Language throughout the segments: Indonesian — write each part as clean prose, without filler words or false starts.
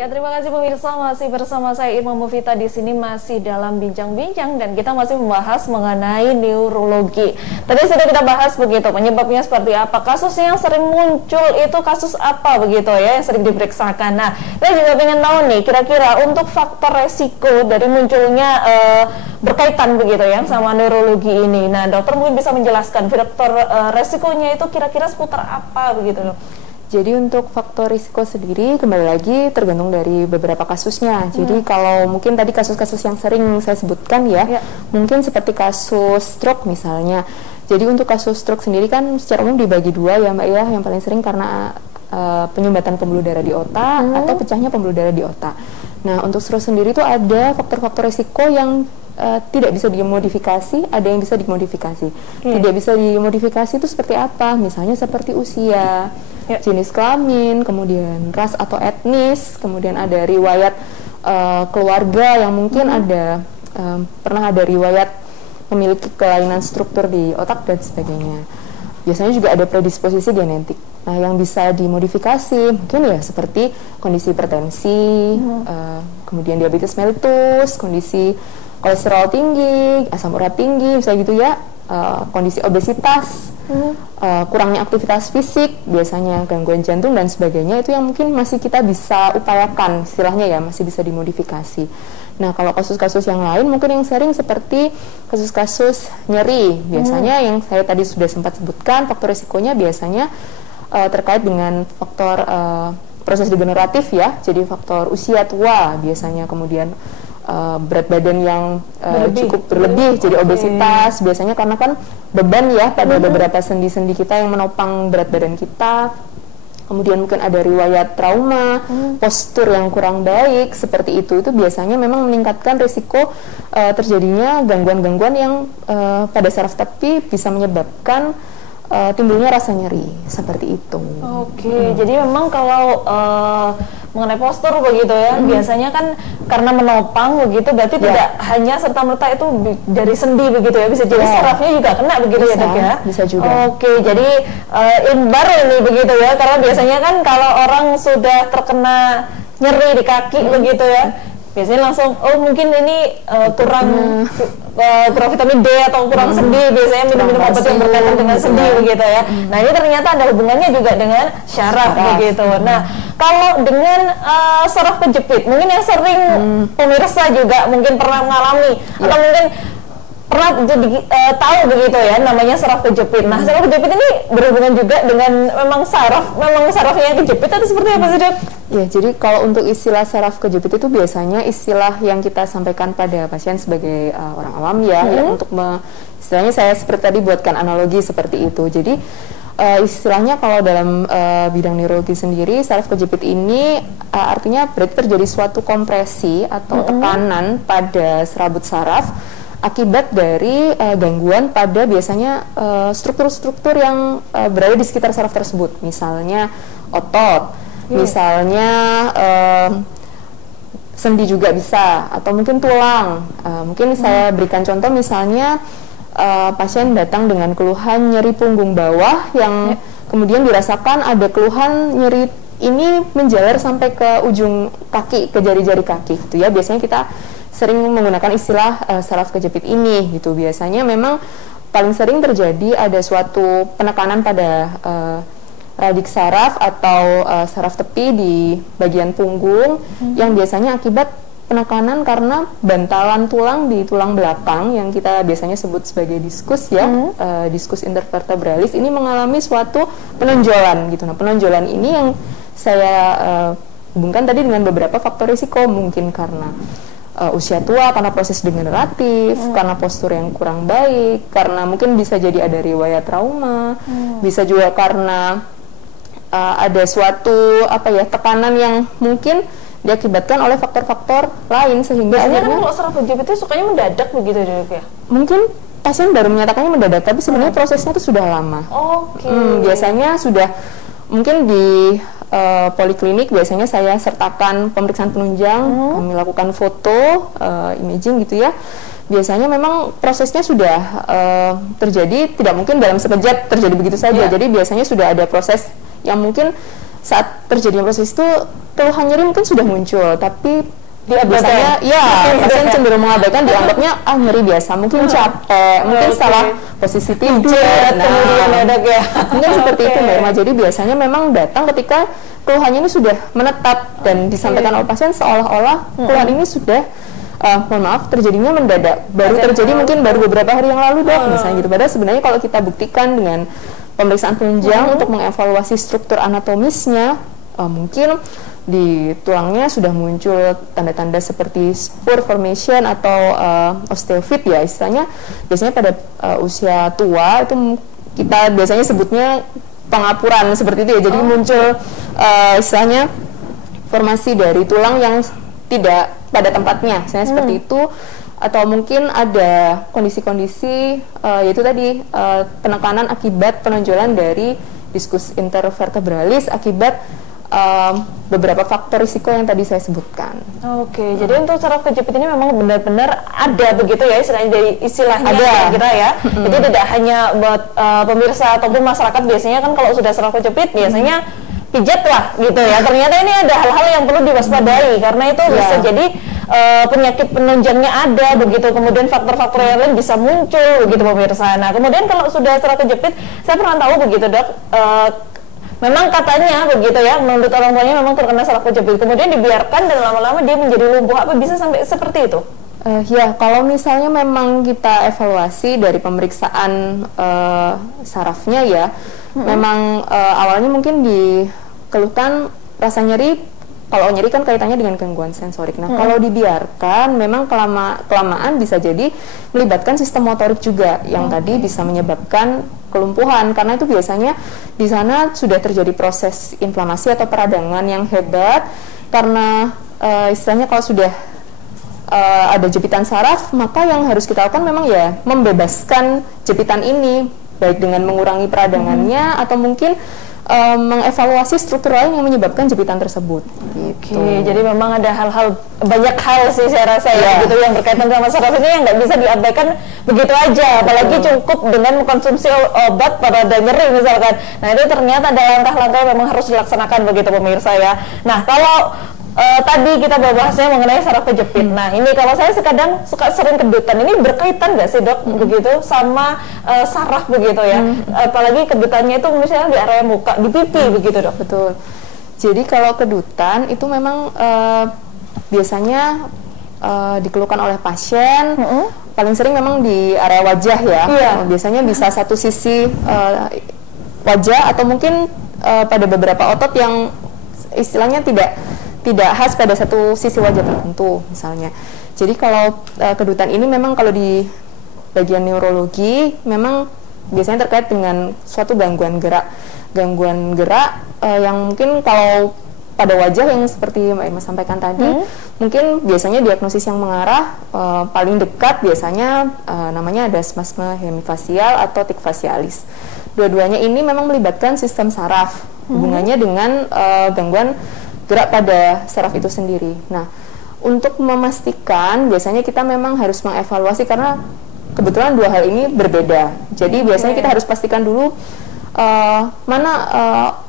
Ya, terima kasih pemirsa, masih bersama saya Irma Mufita di sini masih dalam bincang-bincang dan kita masih membahas mengenai neurologi. Tadi sudah kita bahas begitu, penyebabnya seperti apa, kasusnya yang sering muncul itu kasus apa begitu ya yang sering diperiksakan. Nah, kita juga ingin tahu nih kira-kira untuk faktor resiko dari munculnya berkaitan begitu ya sama neurologi ini. Nah, dokter mungkin bisa menjelaskan faktor resikonya itu kira-kira seputar apa begitu loh. Jadi untuk faktor risiko sendiri kembali lagi tergantung dari beberapa kasusnya. Jadi kalau mungkin tadi kasus-kasus yang sering saya sebutkan ya, mungkin seperti kasus stroke misalnya. Jadi untuk kasus stroke sendiri kan secara umum dibagi dua ya Mbak ya. Yang paling sering karena penyumbatan pembuluh darah di otak atau pecahnya pembuluh darah di otak. Nah untuk stroke sendiri itu ada faktor-faktor risiko yang tidak bisa dimodifikasi, ada yang bisa dimodifikasi. Tidak bisa dimodifikasi itu seperti apa? Misalnya seperti usia, jenis kelamin, kemudian ras atau etnis, kemudian ada riwayat keluarga yang mungkin ada pernah ada riwayat memiliki kelainan struktur di otak dan sebagainya. Biasanya juga ada predisposisi genetik. Nah, yang bisa dimodifikasi mungkin ya seperti kondisi hipertensi, kemudian diabetes mellitus, kondisi kolesterol tinggi, asam urat tinggi, misalnya gitu ya, kondisi obesitas, kurangnya aktivitas fisik, biasanya gangguan jantung dan sebagainya, itu yang mungkin masih kita bisa upayakan, istilahnya ya, masih bisa dimodifikasi. Nah, kalau kasus-kasus yang lain mungkin yang sering seperti kasus-kasus nyeri, biasanya yang saya tadi sudah sempat sebutkan, faktor risikonya biasanya terkait dengan faktor proses degeneratif ya, jadi faktor usia tua biasanya, kemudian berat badan yang cukup berlebih, jadi obesitas biasanya karena kan beban ya pada beberapa sendi-sendi kita yang menopang berat badan kita. Kemudian mungkin ada riwayat trauma, postur yang kurang baik seperti itu biasanya memang meningkatkan risiko terjadinya gangguan-gangguan yang pada saraf tepi bisa menyebabkan timbulnya rasa nyeri seperti itu. Oke, jadi memang kalau mengenai postur begitu ya, biasanya kan karena menopang begitu, berarti tidak hanya serta-merta itu dari sendi begitu ya, bisa jadi sarafnya juga kena begitu bisa, ya dok ya? Bisa juga. Oke, jadi ilmu baru ini begitu ya, karena biasanya kan kalau orang sudah terkena nyeri di kaki begitu ya, biasanya langsung, oh mungkin ini kurang vitamin D atau kurang sendi, biasanya minum-minum obat yang berkaitan dengan sendi begitu ya. Nah ini ternyata ada hubungannya juga dengan syaraf begitu. Nah kalau dengan saraf kejepit, mungkin yang sering pemirsa juga mungkin pernah mengalami atau mungkin pernah tahu begitu ya namanya saraf kejepit. Nah saraf kejepit ini berhubungan juga dengan memang sarafnya yang kejepit atau seperti apa sih dok? Ya, jadi kalau untuk istilah saraf kejepit itu biasanya istilah yang kita sampaikan pada pasien sebagai orang awam ya, untuk istilahnya saya seperti tadi buatkan analogi seperti itu. Jadi istilahnya kalau dalam bidang neurologi sendiri, saraf kejepit ini artinya berarti terjadi suatu kompresi atau tekanan pada serabut saraf akibat dari gangguan pada biasanya struktur-struktur yang berada di sekitar saraf tersebut, misalnya otot, misalnya sendi juga bisa, atau mungkin tulang. Mungkin saya berikan contoh misalnya pasien datang dengan keluhan nyeri punggung bawah yang kemudian dirasakan ada keluhan nyeri ini menjalar sampai ke ujung kaki, ke jari-jari kaki gitu ya. Biasanya kita sering menggunakan istilah saraf kejepit ini gitu. Biasanya memang paling sering terjadi ada suatu penekanan pada radik saraf atau saraf tepi di bagian punggung yang biasanya akibat penekanan karena bantalan tulang di tulang belakang yang kita biasanya sebut sebagai diskus ya, diskus intervertebralis ini mengalami suatu penonjolan gitu. Nah penonjolan ini yang saya hubungkan tadi dengan beberapa faktor risiko, mungkin karena usia tua, karena proses degeneratif, karena postur yang kurang baik, karena mungkin bisa jadi ada riwayat trauma, bisa juga karena ada suatu tekanan yang mungkin diakibatkan oleh faktor-faktor lain sehingga biasanya kan kalau saraf kejepit itu sukanya mendadak begitu dok ya? Mungkin pasien baru menyatakannya mendadak, tapi sebenarnya prosesnya itu sudah lama. Biasanya sudah mungkin di poliklinik biasanya saya sertakan pemeriksaan penunjang, kami lakukan foto, imaging gitu ya. Biasanya memang prosesnya sudah terjadi, tidak mungkin dalam sekejap terjadi begitu saja. Jadi biasanya sudah ada proses yang mungkin saat terjadinya proses itu keluhan nyeri mungkin sudah muncul, tapi biasanya pasien cenderung mengabaikan, dianggapnya nyeri biasa, mungkin capek, mungkin salah posisi tidur, kemudian ada mungkin seperti itu Mbak Irma. Jadi biasanya memang datang ketika keluhannya ini sudah menetap dan disampaikan oleh pasien seolah-olah keluhan ini sudah mohon maaf terjadinya mendadak, baru terjadi mungkin baru beberapa hari yang lalu dok, misalnya gitu. Padahal sebenarnya kalau kita buktikan dengan pemeriksaan penunjang untuk mengevaluasi struktur anatomisnya, mungkin di tulangnya sudah muncul tanda-tanda seperti spur formation atau osteofit ya istilahnya. Biasanya pada usia tua itu kita biasanya sebutnya pengapuran seperti itu ya. Jadi muncul istilahnya formasi dari tulang yang tidak pada tempatnya, misalnya seperti itu. Atau mungkin ada kondisi-kondisi yaitu tadi penekanan akibat penonjolan dari diskus intervertebralis akibat beberapa faktor risiko yang tadi saya sebutkan. Oke, jadi untuk saraf kejepit ini memang benar-benar ada begitu ya istilahnya, dari istilahnya kira-kira ya. Jadi tidak hanya buat pemirsa ataupun masyarakat, biasanya kan kalau sudah saraf kejepit biasanya pijat lah gitu ya. Ternyata ini ada hal-hal yang perlu diwaspadai karena itu bisa jadi penyakit penunjangnya ada begitu, kemudian faktor-faktor yang lain bisa muncul begitu pemirsa. Nah kemudian kalau sudah saraf kejepit, saya pernah tahu begitu dok, memang katanya begitu ya, menurut orang tuanya memang terkena saraf kejepit, kemudian dibiarkan dan lama-lama dia menjadi lumpuh. Apa bisa sampai seperti itu? Ya, kalau misalnya memang kita evaluasi dari pemeriksaan sarafnya ya, memang awalnya mungkin dikeluhkan rasa nyeri. Kalau nyeri kan kaitannya dengan gangguan sensorik. Nah, kalau dibiarkan, memang kelamaan bisa jadi melibatkan sistem motorik juga, yang tadi bisa menyebabkan kelumpuhan. Karena itu biasanya di sana sudah terjadi proses inflamasi atau peradangan yang hebat. Karena istilahnya kalau sudah ada jepitan saraf, maka yang harus kita lakukan memang ya membebaskan jepitan ini, baik dengan mengurangi peradangannya atau mungkin mengevaluasi struktur lain yang menyebabkan jepitan tersebut. Gitu. Oke, jadi memang ada banyak hal sih saya rasa ya, gitu yang berkaitan sama saraf ini yang nggak bisa diabaikan begitu aja. Apalagi cukup dengan mengkonsumsi obat pereda nyeri misalkan. Nah itu ternyata ada langkah-langkah yang memang harus dilaksanakan begitu pemirsa ya. Nah kalau tadi kita bahasnya mengenai saraf kejepit. Nah ini kalau saya kadang suka sering kedutan, ini berkaitan nggak sih dok begitu sama saraf begitu ya? Apalagi kedutannya itu misalnya di area muka, di pipi begitu dok? Betul. Jadi kalau kedutan itu memang biasanya dikeluhkan oleh pasien, paling sering memang di area wajah ya. Biasanya bisa satu sisi wajah atau mungkin pada beberapa otot yang istilahnya tidak khas pada satu sisi wajah tertentu misalnya. Jadi kalau kedutan ini memang kalau di bagian neurologi memang biasanya terkait dengan suatu gangguan gerak yang mungkin kalau pada wajah yang seperti Mbak Irma sampaikan tadi, mungkin biasanya diagnosis yang mengarah paling dekat biasanya namanya ada spasme hemifasial atau tic facialis. Dua-duanya ini memang melibatkan sistem saraf, hubungannya dengan gangguan gerak pada saraf itu sendiri. Nah, untuk memastikan biasanya kita memang harus mengevaluasi karena kebetulan dua hal ini berbeda. Jadi biasanya kita harus pastikan dulu mana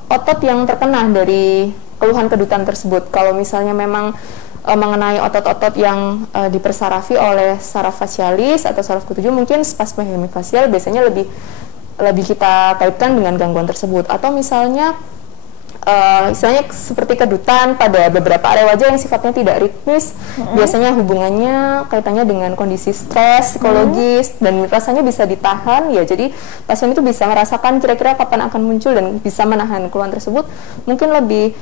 otot yang terkena dari keluhan kedutan tersebut. Kalau misalnya memang mengenai otot-otot yang dipersarafi oleh saraf facialis atau saraf ketujuh, mungkin spasme hemifasial biasanya lebih kita kaitkan dengan gangguan tersebut. Atau misalnya misalnya seperti kedutan pada beberapa area wajah yang sifatnya tidak ritmis, biasanya hubungannya kaitannya dengan kondisi stres psikologis dan rasanya bisa ditahan ya. Jadi pasien itu bisa merasakan kira-kira kapan akan muncul dan bisa menahan keluhan tersebut. Mungkin lebih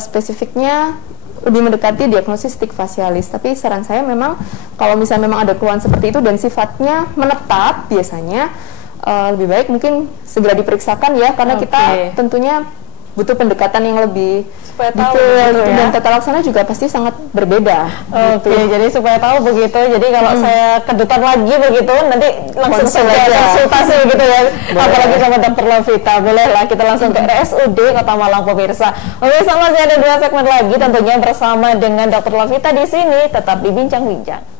spesifiknya lebih mendekati diagnosis tic facialis. Tapi saran saya memang kalau misalnya memang ada keluhan seperti itu dan sifatnya menetap, biasanya lebih baik mungkin segera diperiksakan ya, karena kita tentunya butuh pendekatan yang lebih detail gitu, dan tata laksana juga pasti sangat berbeda. Jadi supaya tahu begitu. Jadi kalau saya kedutan lagi begitu, nanti langsung konsultasi begitu ya. Apalagi sama Dr. Lovita. Bolehlah kita langsung ke RSUD Kota Malang pemirsa. Pemirsa, masih ada 2 segmen lagi tentunya bersama dengan Dr. Lovita di sini. Tetap di Bincang-Bincang.